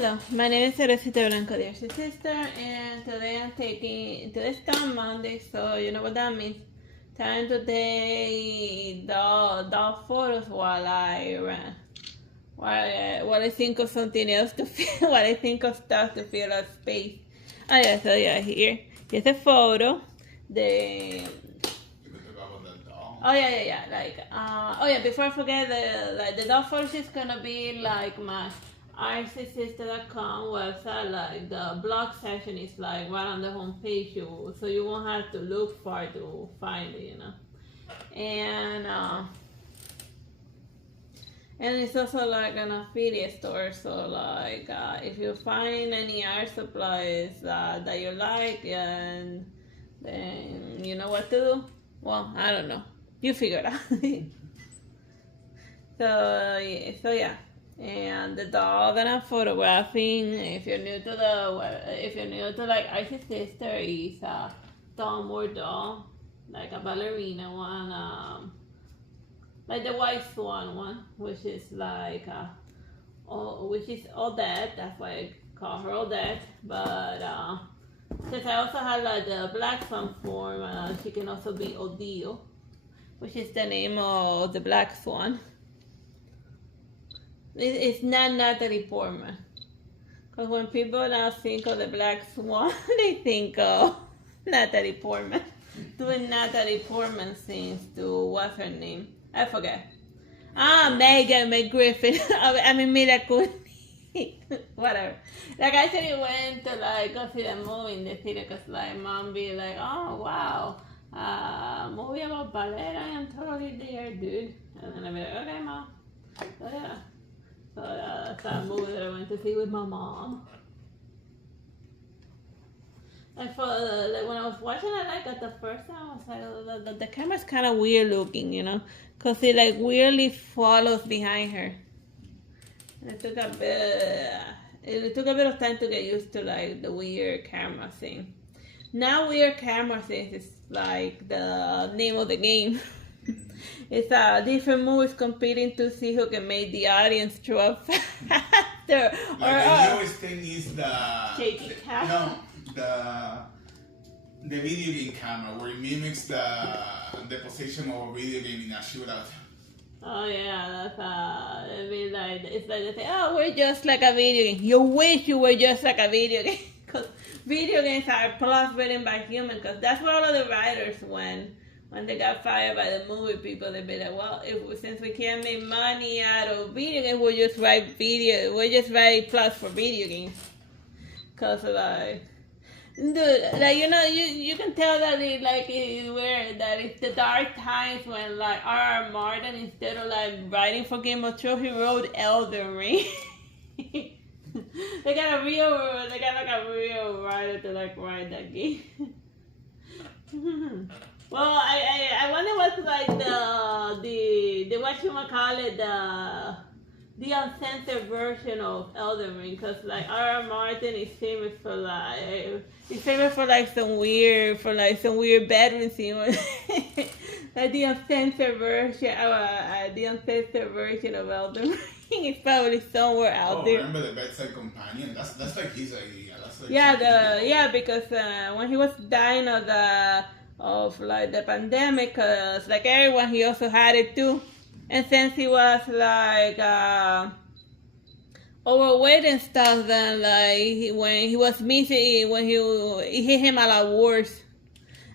Hello, my name is Teresita Blanco, dear sister, and today's done Monday, so you know what that means. Time to take the photos while I think of something else to fill, while I think of stuff to fill out space. Oh yeah, so yeah, here's a photo. Oh yeah. Before I forget, the doll photos is gonna be like my artsy.com website. Like the blog section is like right on the homepage, so you won't have to look far to find it, And it's also like an affiliate store. So like if you find any art supplies that you like, and then you know what to do. Well, I don't know. You figure it out. So yeah, and the doll that I'm photographing, if you're new to like Icy's sister, is a tomboy doll, like a ballerina one, like the white swan one, which is like which is Odette. That's why I call her Odette. But since I also have like the black swan form, she can also be Odile, which is the name of the black swan. It's not Natalie Portman. Because when people now think of the black swan, they think of Natalie Portman. Doing Natalie Portman scenes to, what's her name? I forget. Megan McGriffin. I mean, Mila Kunis. Whatever. Like, I actually went to like go see the movie in the theater because like mom be like, oh wow, movie about ballet, I am totally there, dude. And then I'd be like, okay, mom. So yeah. So that's a movie that I went to see with my mom. Like for like when I was watching it, like at the first time, I was like, the camera's kind of weird looking, because it like weirdly follows behind her. It took a bit of time to get used to like the weird camera thing. Now weird camera thing is like the name of the game. It's different movies competing to see who can make the audience throw up faster. Like the newest thing is the shaky camera. No, the video game camera where it mimics the position of a video game in a shootout. Oh yeah, that's it'd be like, it's like they say, oh, we're just like a video game. You wish you were just like a video game, because video games are plots written by humans. Because that's where all of the writers went when they got fired by the movie people. They'd be like, well, since we can't make money out of video games, we'll just write plots for video games. Cause like, dude, like you can tell that it's weird that it's the dark times when like R.R. Martin, instead of like writing for Game of Thrones, he wrote Elden Ring. They got like a real writer to like write that game. Well, I wonder what's like the whatchamacallit, the uncensored version of Elden Ring, because like R.R. Martin is famous for some weird bedroom scene. Like the uncensored version of Elden Ring is probably somewhere out there. Remember the bedside companion? That's like his idea. That's like because when he was dying of the pandemic, cause like everyone, he also had it too. And since he was like overweight and stuff, then like when he was missing, it hit him a lot worse.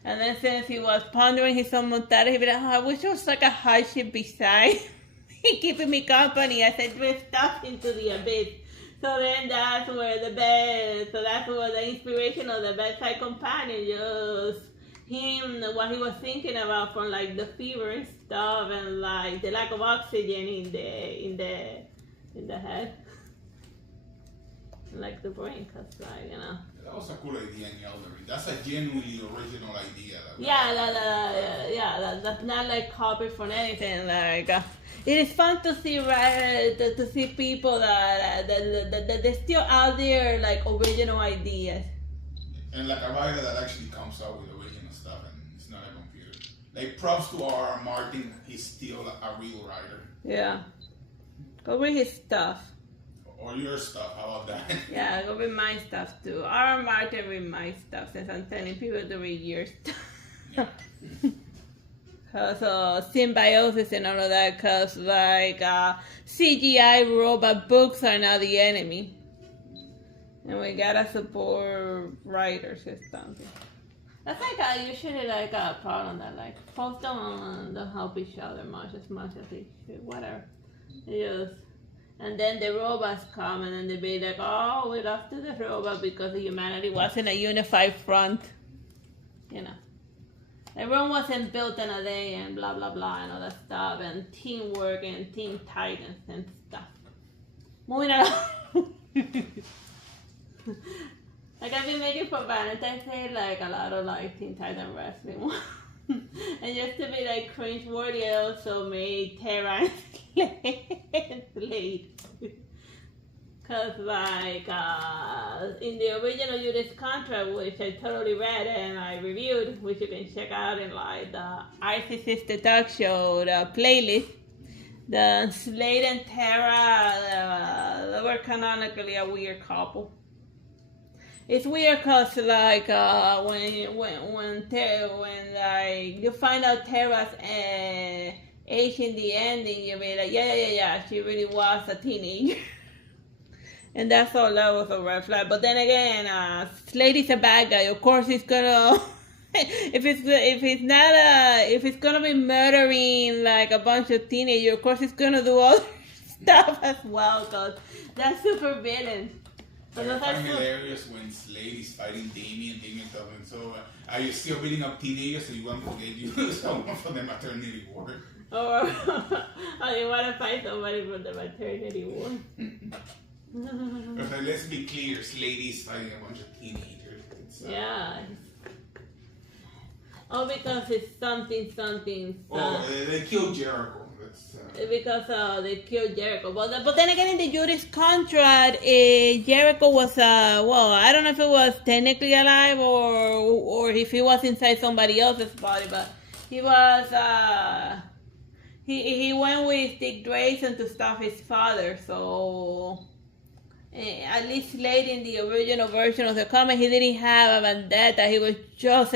And then since he was pondering his own mortality, he'd be like, I wish it was like a hardship beside keeping me company as I drift off into the abyss. So then that's where the inspiration of the bedside companion, just him, what he was thinking about from like the fever and stuff, and like the lack of oxygen in the head, like the brain, cause like That was a cool idea in Elden Ring. That's a genuinely original idea. That's not like copied from anything. Like it is fun to see to see people that they're still out there, like original ideas. And like a writer that actually comes out with original stuff and it's not a computer. Like props to R.R. Martin, he's still a real writer. Yeah. Go read his stuff. Or your stuff, how about that? Yeah, go read my stuff too. R. Martin read my stuff since I'm telling people to read your stuff. So symbiosis and all of that, cause like CGI robot books are now the enemy, and we gotta support writers and stuff. That's like usually like a problem that like folks don't help each other much as they should. Whatever, and then the robots come and then they be like, oh, we lost to the robot because humanity wasn't a unified front, you know. Everyone wasn't built in a day and blah blah blah and all that stuff and teamwork and team titans and stuff. Moving along. Like I've been making for Valentine's Day like a lot of like Teen Titan wrestling. And just to be like cringe worthy, I also made Terra and Slade. Cause like in the original Judas contract, which I totally read and I reviewed, which you can check out in like the Artsy Sister Talk Show, the playlist, the Slade and Terra, they were canonically a weird couple. It's weird cause like when like you find out Terra's age in the ending, you be like yeah, she really was a teenager. And that's all that was a red flag. But then again, Slade is a bad guy. Of course, he's gonna if it's gonna be murdering like a bunch of teenagers. Of course, he's gonna do other stuff as well. Cause that's super villain. But I find hilarious when Slade is fighting Damien. Damien tells him, "So are you still beating up teenagers? So you want to get you someone from the maternity ward?" Or you want to fight somebody from the maternity ward? But let's be clear, Slade is fighting a bunch of teenagers. Yeah. Oh, because it's something. Oh, they killed Jericho. Because they killed Jericho. But then again, in the Judas contract, Jericho was, well, I don't know if it was technically alive or if he was inside somebody else's body, but he was, he went with Dick Grayson to stop his father, so at least late in the original version of the comic, he didn't have a vendetta. He was just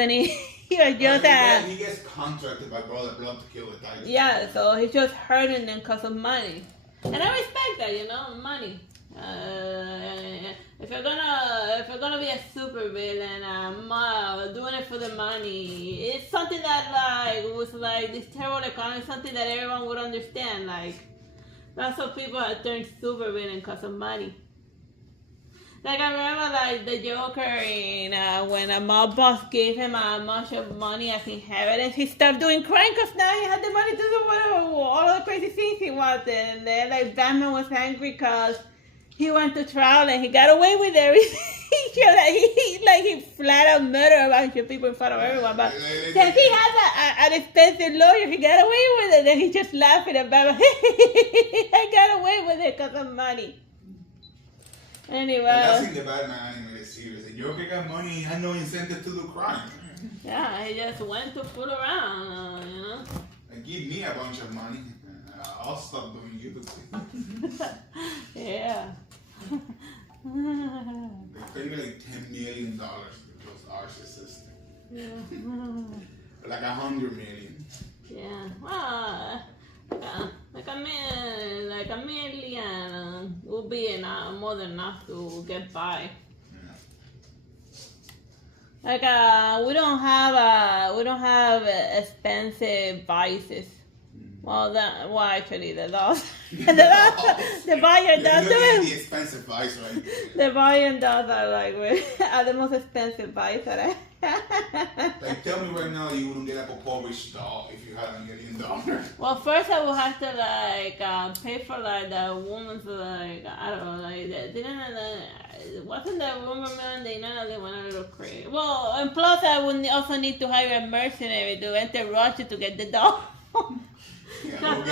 he gets contracted by Brother Blood to kill the Titans. Yeah, so he's just hurting them because of money, and I respect that, money. If you're gonna be a super villain, doing it for the money, it's something that like was like this terrible economy, something that everyone would understand. Like that's what people have turned super villain because of money. Like I remember like the Joker in when a mob boss gave him a bunch of money as inheritance, he stopped doing crime because now he had the money to do whatever, all of the crazy things he wanted. And then like Batman was angry because he went to trial and he got away with everything. he flat out murdered a bunch of people in front of everyone. But since he has an expensive lawyer, he got away with it. And he just laughing at Batman. I got away with it because of money. Anyway. That's in the Batman animated series. The Joker got money, he had no incentive to do crime. Yeah, he just went to fool around, And give me a bunch of money. I'll stop doing you. Yeah. They paid me like $10 million because Artsy assistant. Yeah. Like $100 million. Yeah. Well, like a million would be more than enough to get by. Like we don't have expensive vices. Well, actually, the dog, the buyer does do it. The expensive vice, right? The buyer does are like are the most expensive vice that I. Like, tell me right now, you wouldn't get a Popovich doll if you had $1 million. Well, first I would have to like pay for like the woman's like I don't know wasn't that woman man? They went a little crazy. Well, and plus I would also need to hire a mercenary to enter Russia to get the doll. Because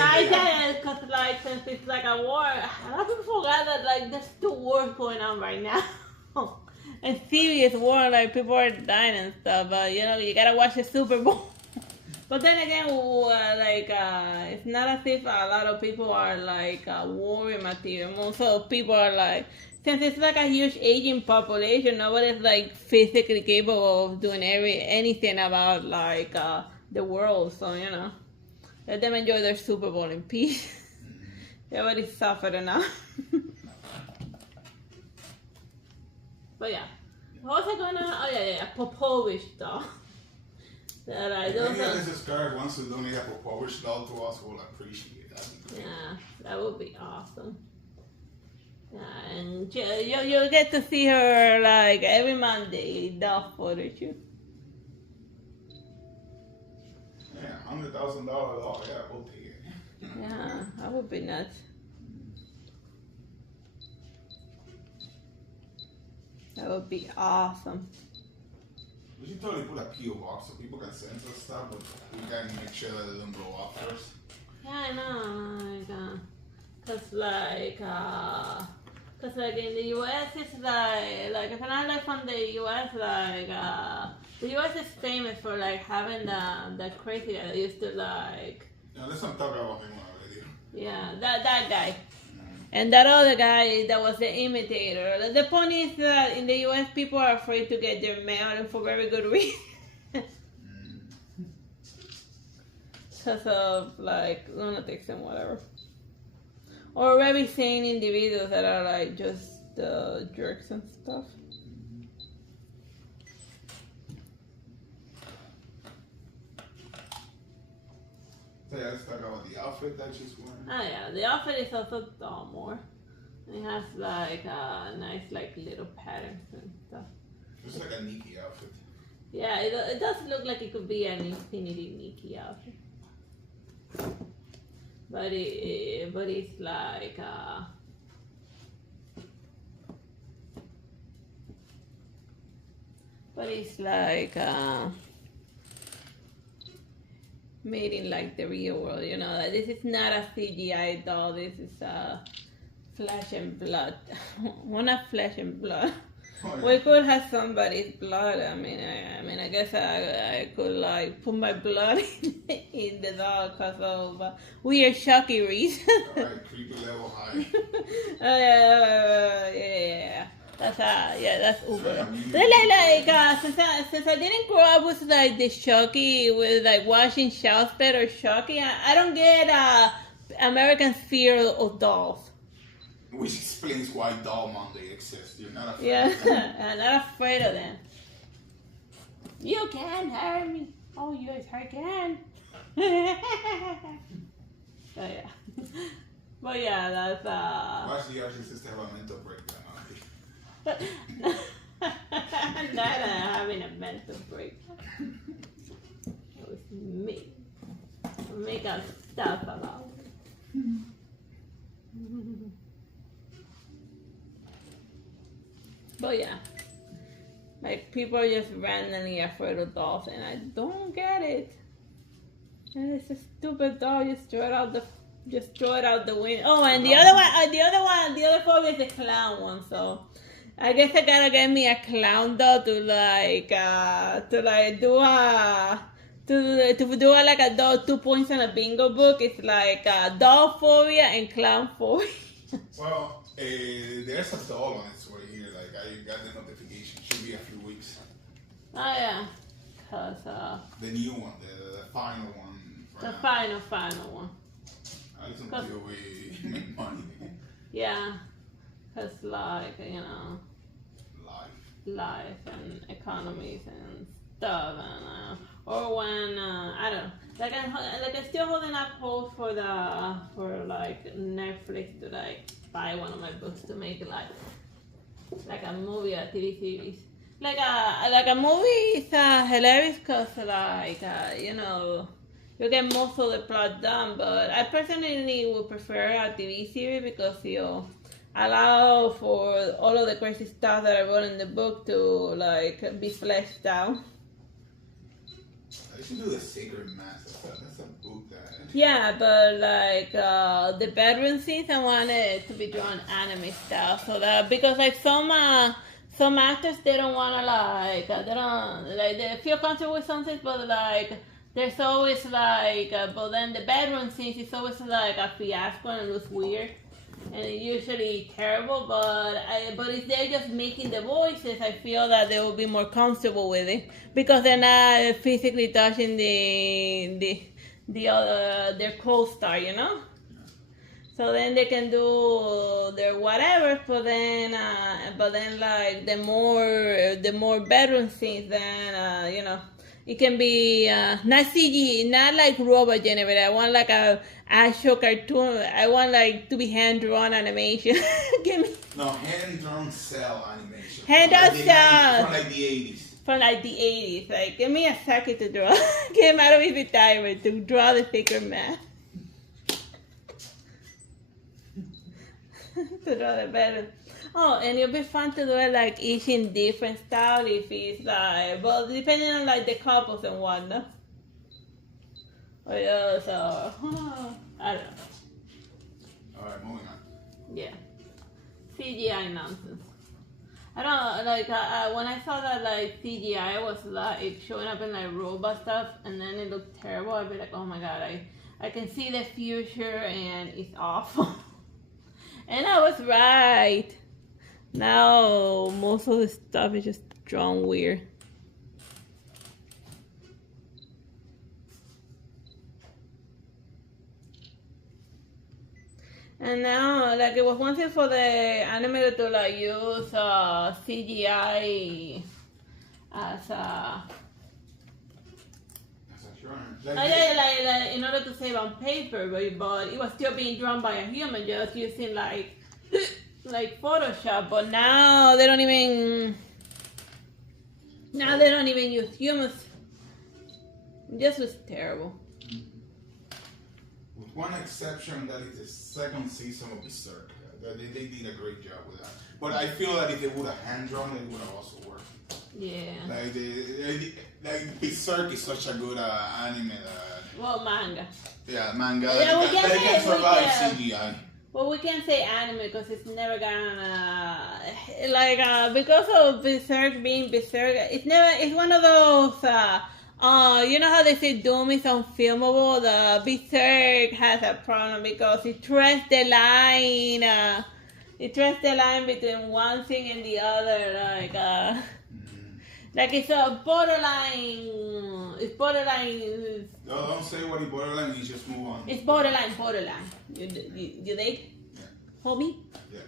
like since it's like a war, a lot of people forgot that like there's 2 wars going on right now. A serious war, like people are dying and stuff. But you gotta watch the Super Bowl. But then again, it's not as if a lot of people are like war material. Most of people are like, since it's like a huge aging population, nobody's like physically capable of doing anything about like the world. So let them enjoy their Super Bowl in peace. They already suffered enough. But yeah, what was I gonna? Oh yeah, Popovich doll. That I don't. Maybe I subscribe once we donate a Popovich doll to us. We'll appreciate that. Yeah, that would be awesome. Yeah, and you'll get to see her like every Monday doll photo shoot. Yeah, $100,000 doll. Yeah, we'll take it. Yeah, that would be nuts. That would be awesome. We should totally put a P.O. box so people can send us stuff, but we gotta make sure that it doesn't blow up first. Yeah, I know. Cause in the U.S. it's like if I'm like from the U.S. the U.S. is famous for like having the crazy guy that used to like. Yeah, let's not talk about him already. Yeah, that guy. And that other guy that was the imitator. The point is that in the US, people are afraid to get their mail, and for very good reason. Because of like lunatics and whatever. Or very sane individuals that are like just jerks and stuff. So yeah, let's talk about the outfit that she's wearing. Oh yeah, the outfit is also doll more. It has like nice like little patterns and stuff. It's like a Nikki outfit. Yeah, it does look like it could be an Infinity Nikki outfit. But it's like made in like the real world, like, this is not a CGI doll, this is flesh and blood. Well, not flesh and blood. Oh, yeah. We could have somebody's blood. I mean, I guess I could like put my blood in the doll because of weird shocky reasons. Alright, creepy level high. Yeah. That's Uber. Since I didn't grow up with like the Chucky, with like watching Shellsped or Chucky, I don't get American fear of dolls. Which explains why Doll Monday exists. You're not afraid. Yeah, I'm not afraid of them. You can't hurt me. Oh, yes, I can. So yeah, but yeah, that's Watch the Artsy sister have a mental breakdown. Not having a mental breakdown. It was me. Make up stuff about it. But yeah, like people are just randomly afraid of dolls, and I don't get it. And it's a stupid doll. Just throw it out the window. Oh, and the other phobia is the clown one. So I guess I gotta get me a clown doll to do like a doll 2 points on a bingo book. It's like doll phobia and clown phobia. Well, there's a doll on its way here. Like I got the notification. Should be a few weeks. Oh yeah, cause the new one, the final one. The final one. I listen to we make money. Yeah, cause like life and economies and stuff, and or when I don't know, like I'm still holding up hope for like Netflix to like buy one of my books to make like a movie or TV series. Like a movie is hilarious because you get most of the plot done, but I personally would prefer a TV series because you allow for all of the crazy stuff that I wrote in the book to like be fleshed out. I should do the Sacred Mass. That's a book that. Yeah, but like the bedroom scenes, I want it to be drawn anime style, so that because like some actors they don't wanna they feel comfortable with something, but like there's always like, but then the bedroom scenes is always like a fiasco and it looks weird. And it's usually terrible, but if they're just making the voices, I feel that they will be more comfortable with it because they're not physically touching the other their co-star, you know. So then they can do their whatever, but then like the more bedroom scenes, then you know. It can be not CG, not like robot generated. I want like a actual cartoon. I want like to be hand drawn animation. Give me hand drawn cell animation. Hand drawn cell from like the 80s. From like the 80s. Like give me a second to draw. Get out of his retirement to draw the figure man. To draw the better. Oh, and it'll be fun to do it like each in different style if it's like, well, depending on like the couples and whatnot. So, I don't know. Alright, moving on. Yeah. CGI nonsense. I don't know, like, when I saw that like CGI was like showing up in like robot stuff and then it looked terrible, I'd be like, oh my god, I can see the future and it's awful. And I was right. Now most of the stuff is just drawn weird. And now, like, it was one thing for the animator to like use CGI as a like in order to save on paper, but it was still being drawn by a human, just using like Photoshop. But now they don't even use humans. It just was terrible. With one exception, that is the second season of Berserk. They did a great job with that. But I feel that if they would have hand drawn it, would have also worked. Yeah. Like Berserk is such a good anime. Well, manga. Yeah, manga. Yeah, they can survive CGI. Well, we can't say anime because it's never gonna because of Berserk being Berserk. It's one of those. You know how they say Doom is unfilmable? The Berserk has a problem because it treads the line. It treads the line between one thing and the other. Like it's a borderline. It's borderline. No, don't say what it's borderline. You just move on. It's borderline. You dig? Yeah. Hold me. Yeah.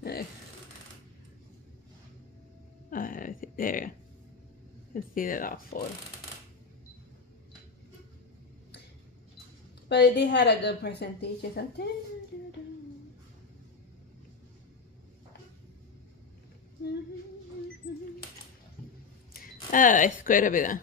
There you go. You can see that off for. But it did have a good presentation. So. Espero, vida.